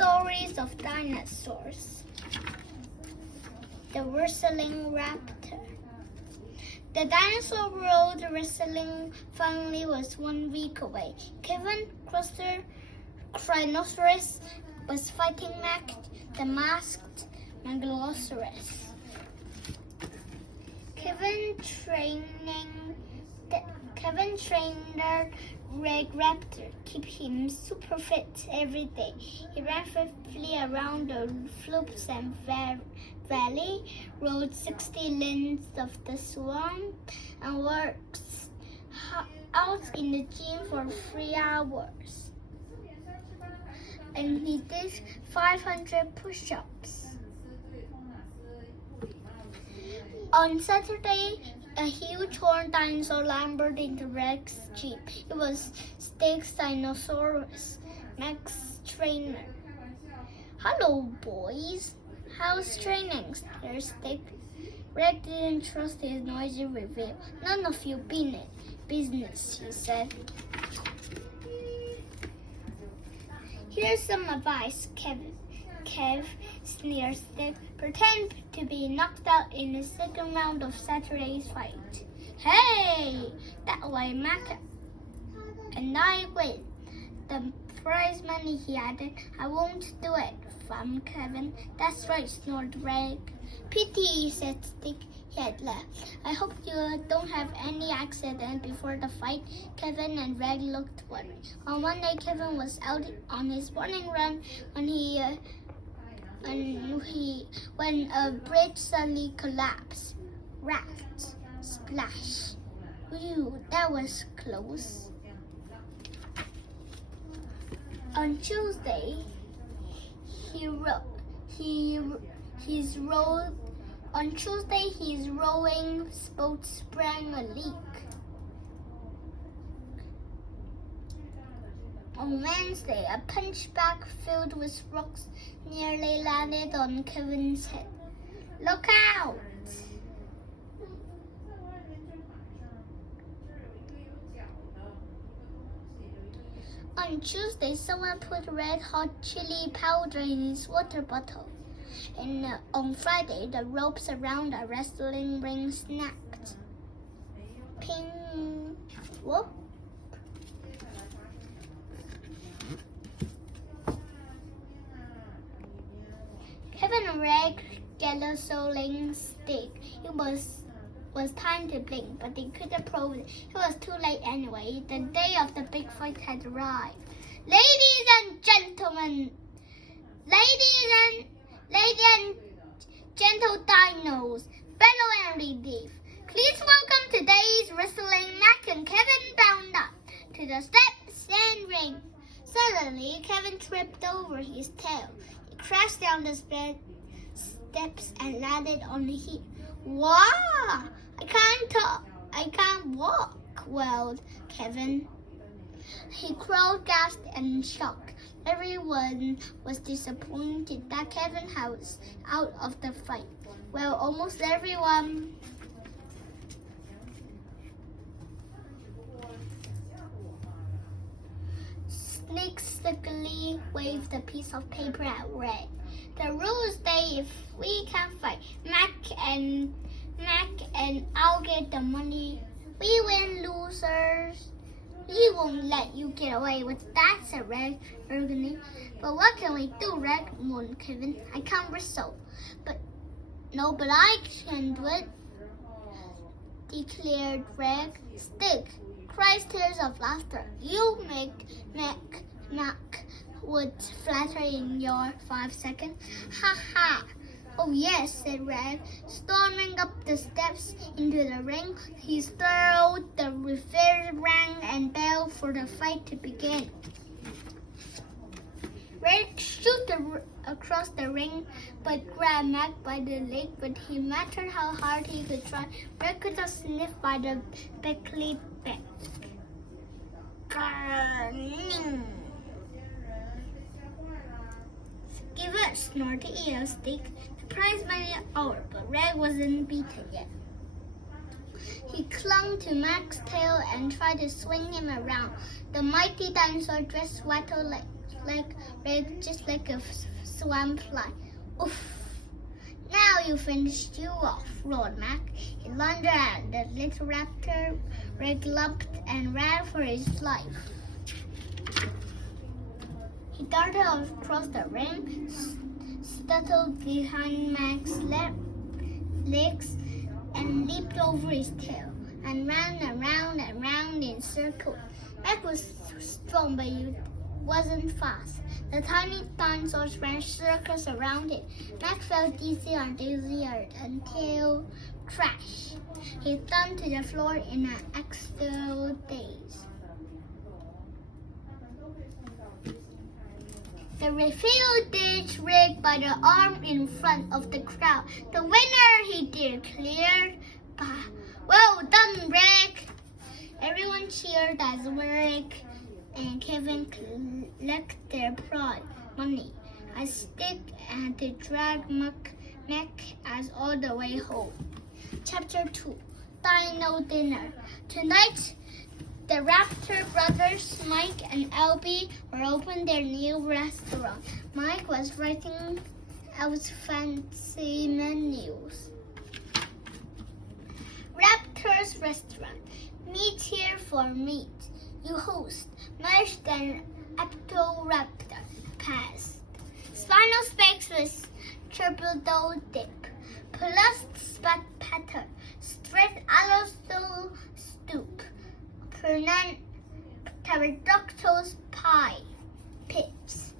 Stories of Dinosaurs. The Whistling Raptor. The dinosaur world wrestling finally was 1 week away. Kevin Crusher Rhinoceros was fighting Mac, the masked Megalosaurus. Kevin trained Red Raptor, keep him super fit every day. He ran swiftly around the slopes and valley, rode 60 lanes of the swamp, and worked out in the gym for 3 hours. And he did 500 push-ups. On Saturday, a huge horned dinosaur lumbered into Rex's jeep. It was Sticks Dinosaurus, Mac's trainer. "Hello, boys. How's training?" sneered Stick. Rex didn't trust his noisy reveal. "None of your business," he said. "Here's some advice, Kev," sneered Stick. "Pretend to be knocked out in the second round of Saturday's fight." "Hey, that way, Mac and I win the prize money," he added. "I won't do it," from Kevin. "That's right," snorted Reg. "Pity," said Stick. He had left. "I hope you don't have any accident before the fight." Kevin and Reg looked worried. On one day, Kevin was out on his morning run when a bridge suddenly collapsed. Raft, splash. Whew, that was close. On Tuesday, his rowing boat sprang a leak. On Wednesday, a punch bag filled with rocks nearly landed on Kevin's head. "Look out!" On Tuesday, someone put red hot chili powder in his water bottle. And on Friday, the ropes around a wrestling ring snapped. Ping! Whoop! Kevin and Reg gasoline Stick. It was time to blink, but they couldn't prove it. It was too late anyway. The day of the big fight had arrived. Ladies and gentlemen, ladies and gentle dinos, fellow and relief, please welcome today's wrestling Mac and Kevin bound up to the steps and ring. Suddenly, Kevin tripped over his tail. He crashed down the steps and landed on the heap. "Wow! I can't walk," wailed Kevin. He crawled, gasped, and shocked. Everyone was disappointed that Kevin was out of the fight. Well, almost everyone. Snake sickly waved a piece of paper at Red. "The rules say if we can't fight, Mac and I'll get the money. We win, losers." "We won't let you get away with that," said Reg arrogantly. "But what can we do, Reg?" moaned Kevin. "I can't wrestle." But I can do it," declared Reg. "Stick!" cries tears of laughter. "You make Mac would flatter in your 5 seconds. Ha ha!" "Oh yes," said Reg, storming up the steps into the ring. He threw the referee rang and bell for the fight to begin. Reg shot across the ring, but grabbed Mac by the leg. But no matter how hard he could try, Reg could not sniff by the prickly back. "Give it," snorted the Stick. "The prize money over," but Reg wasn't beaten yet. He clung to Mac's tail and tried to swing him around. The mighty dinosaur just rattled like just like a swamp fly. Oof! Now you finished you off, roared Mac. He lunged at the little raptor, wriggled and ran for his life. He darted across the ring, scuttled behind Mac's legs, and leaped over his tail, and ran around and round in circles. Mac was strong, but he wasn't fast. The tiny dinosaurs ran circles around him. Mac felt dizzier and dizzier until crash. He thumped to the floor in an actual daze. The reveal ditch rigged by the arm in front of the crowd. The winner, he declared. Well done, Rick! Everyone cheered as Rick and Kevin collected their prize money. A stick and to drag Mac as all the way home. Chapter 2, Dino Dinner. Tonight, the Raptor brothers, Mike and Albie, were opening their new restaurant. Mike was writing out fancy menus. Raptor's restaurant. Meat here for meat. You host. Merged and Aptoraptor passed. Spinal spikes with triple dough dip. Plus spat patter. Straight Aloud soup. Pterodactyl's pie. Pips.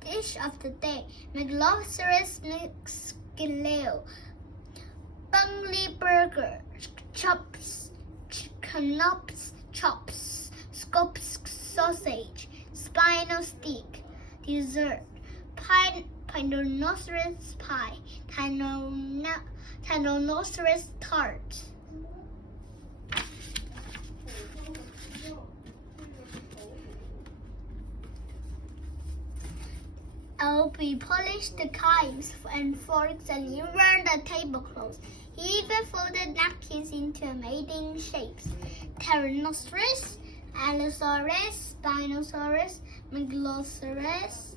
Dish of the day. Megalosaurus mixgileo. Bungley burger. Chops. Knops. Chops. Scopes sausage. Spinal steak. Dessert. Rhinoceros pie. Rhinoceros tart. Albie polished the knives and forks and even the tablecloths. He even folded napkins into amazing shapes. Tyrannosaurus, Allosaurus, Dinosaurus, Megalosaurus.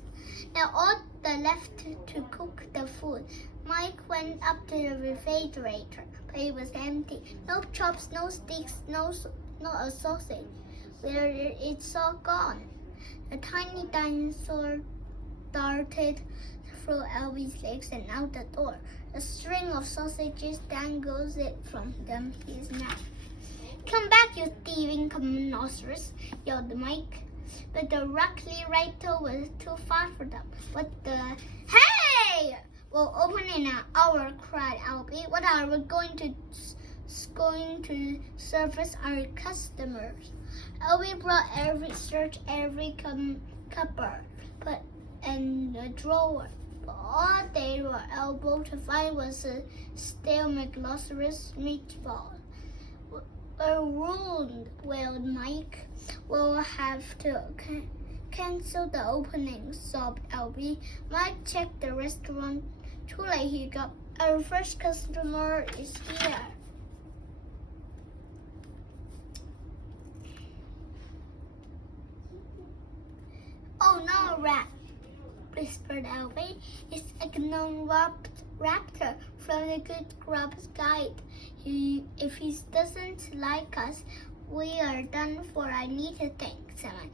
Now all that left to cook the food. Mike went up to the refrigerator, but it was empty. No chops, no sticks, not a sausage. Where it's all gone. The tiny dinosaur darted through Albie's legs and out the door. A string of sausages dangles it from his mouth. Come back, you thieving rhinoceros, yelled Mike. But the rocky rattle was too far for them. Hey! We'll open in an hour, cried Albie. What are we going to service our customers? Albie brought searched every cupboard, and the drawer. But all they were able to find was a stale Megalosaurus meatball. A wound, wailed Mike. We'll have to cancel the opening, sobbed Albie. Mike checked the restaurant. Too late, he got. Our first customer is here. Oh no, Rat, whispered Albie. It's a gnome raptor from the Good Grub's Guide. If he doesn't like us, we are done for. I need to think, said my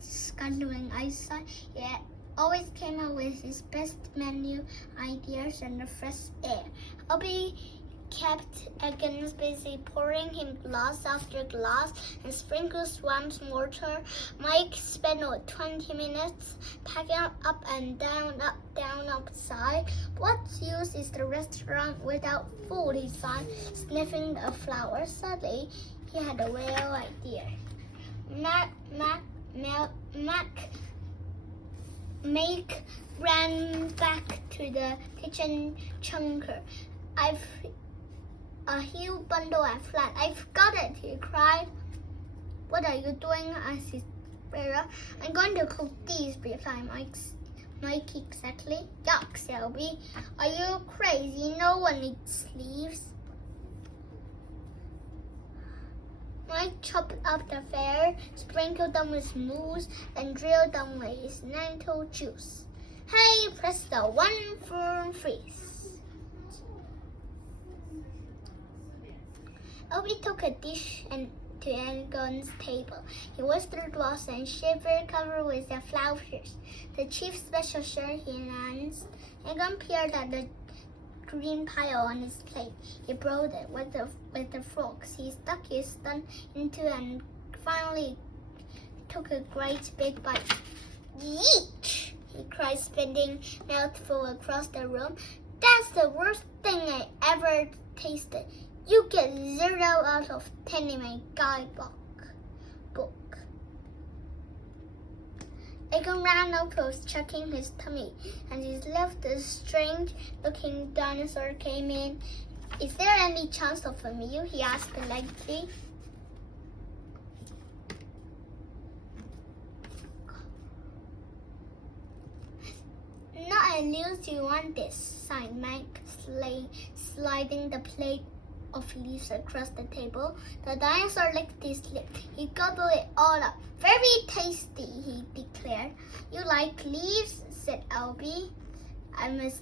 scuttling eyesight. Yeah, always came up with his best menu ideas and the fresh air. Albie kept Eggins busy, pouring him glass after glass and sprinkled swamp mortar. Mike spent 20 minutes packing up and down, upside. What use is the restaurant without food, he sighed, sniffing the flowers. Suddenly, he had a real idea. Make ran back to the kitchen chunker. I've a huge bundle of flat. I've got it, he cried. What are you doing? asked his brother. I'm going to cook these, replied Mike exactly. Yuck, Selby. Are you crazy? No one needs sleeves. Mike chopped up the fare, sprinkled them with mousse, and drilled them with his lentil juice. Hey, presto, one firm freeze. Obi took a dish to Angon's table. He whispered whilst and shivered, covered with the flowers. The chief's special shirt, he announced. Angon peered at the green pile on his plate. He broiled it with the forks. He stuck his tongue into it and finally took a great big bite. Yeech! He cried, spitting mouthful across the room. That's the worst thing I ever tasted. You get 0 out of 10 in my guidebook. Egon ran out, was checking his tummy, and his left a strange-looking dinosaur came in. Is there any chance of a meal? He asked politely. Not unless you want this, sighed Mike, sliding the plate of leaves across the table. The dinosaur licked his lip. He gobbled it all up. Very tasty, he declared. You like leaves? Said Albie. I'm a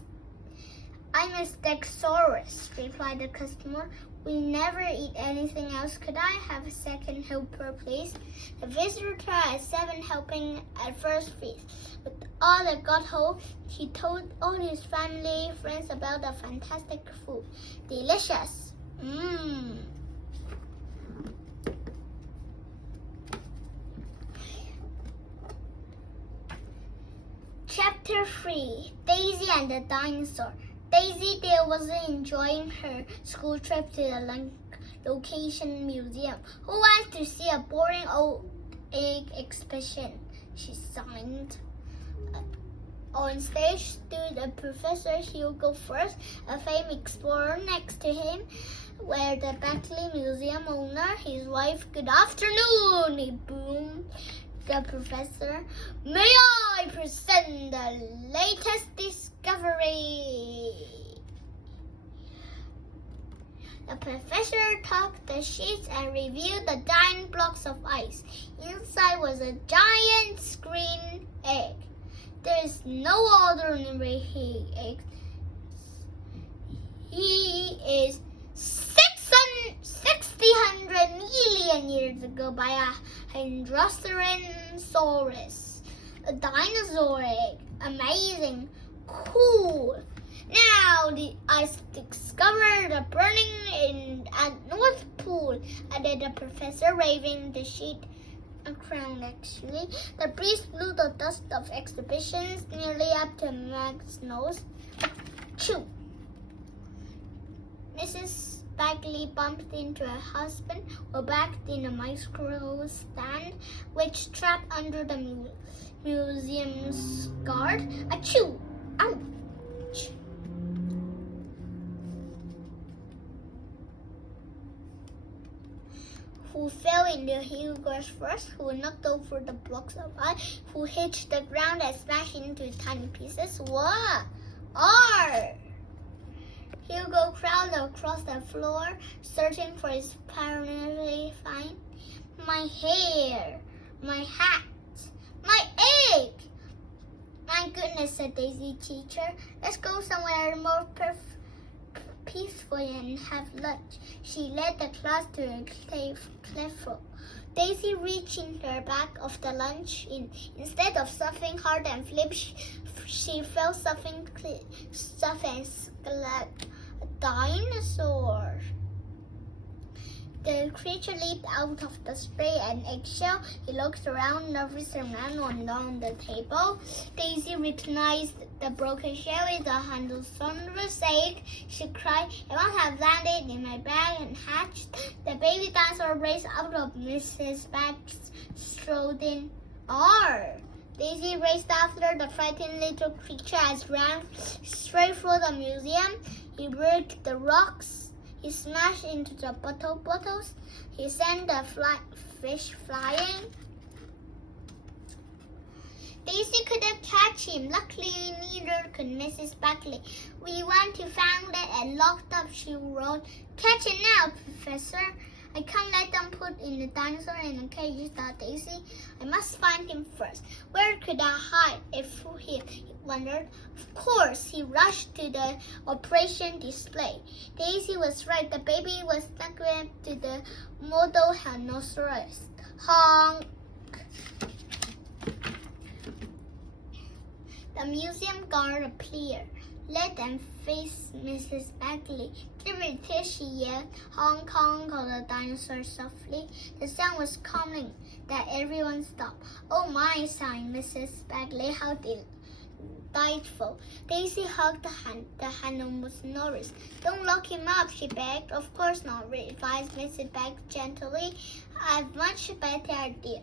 Stegosaurus, replied the customer. We never eat anything else. Could I have a second helper, please? The visitor had 7 helping at first feast. With all that got hold, he told all his family friends about the fantastic food. Delicious. Chapter 3, Daisy and the Dinosaur. Daisy there wasn't enjoying her school trip to the location museum. Who wants to see a boring old egg exhibition? She signed. On stage stood a professor. He'll go first, a famous explorer next to him, where the Beckley Museum owner, his wife. Good afternoon, he boomed. The professor. May I present the latest discovery? The professor took the sheets and revealed the giant blocks of ice. Inside was a giant screen egg. There is no ordinary egg. He is 600 million years ago by a Dinosaurus. A dinosaur egg. Amazing. Cool. Now I discovered a burning at North Pole, added the professor, waving the sheet a crown actually. The breeze blew the dust of exhibitions nearly up to Mag's nose. Achoo! Mrs. Bagley bumped into her husband, who backed in a micro stand, which trapped under the museum's guard. Achoo! Ouch! Who fell into Hugo's first, who knocked over the blocks of ice, who hit the ground and smashed into tiny pieces. What? Hugo crawled across the floor, searching for his primary find. My hair, my hat, my egg. My goodness, said Daisy teacher. Let's go somewhere more peaceful and have lunch. She led the class to a cliff. Daisy reached into her bag of the lunch. Instead of something hard and flip, she felt something soft and like a dinosaur. The creature leaped out of the spray and eggshell. He looked around, nervous and ran along the table. Daisy recognized the broken shell with the handle thunderous egg. She cried, "It must have landed in my bag and hatched." The baby dinosaur raced out of Mrs. Bag's strode in. Daisy raced after the frightened little creature as ran straight for the museum. He broke the rocks. He smashed into the bottles. He sent the fish flying. Daisy couldn't catch him. Luckily, neither could Mrs. Bagley. We want to find it and locked up, she wrote. Catch it now, Professor. I can't let them put in the dinosaur in a cage, thought Daisy. I must find him first. Where could I hide if he wondered? Of course, he rushed to the operation display. Daisy was right. The baby was stuck to the model Dinosaurs. Honk! The museum guard appeared. Let them face Mrs. Bagley. Give it here, she yelled. Hong Kong, called the dinosaur softly. The sound was calming that everyone stopped. Oh my, sighed Mrs. Bagley. How delightful. Daisy hugged the hand. The hand was Norris. Don't lock him up, she begged. Of course not, advised Mrs. Bagley gently. I've much better idea.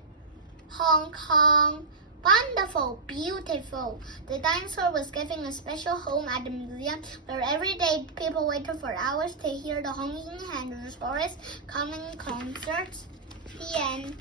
Hong Kong. Wonderful, beautiful. The dinosaur was given a special home at the museum where every day people waited for hours to hear the honking and the stories, coming concerts. The end.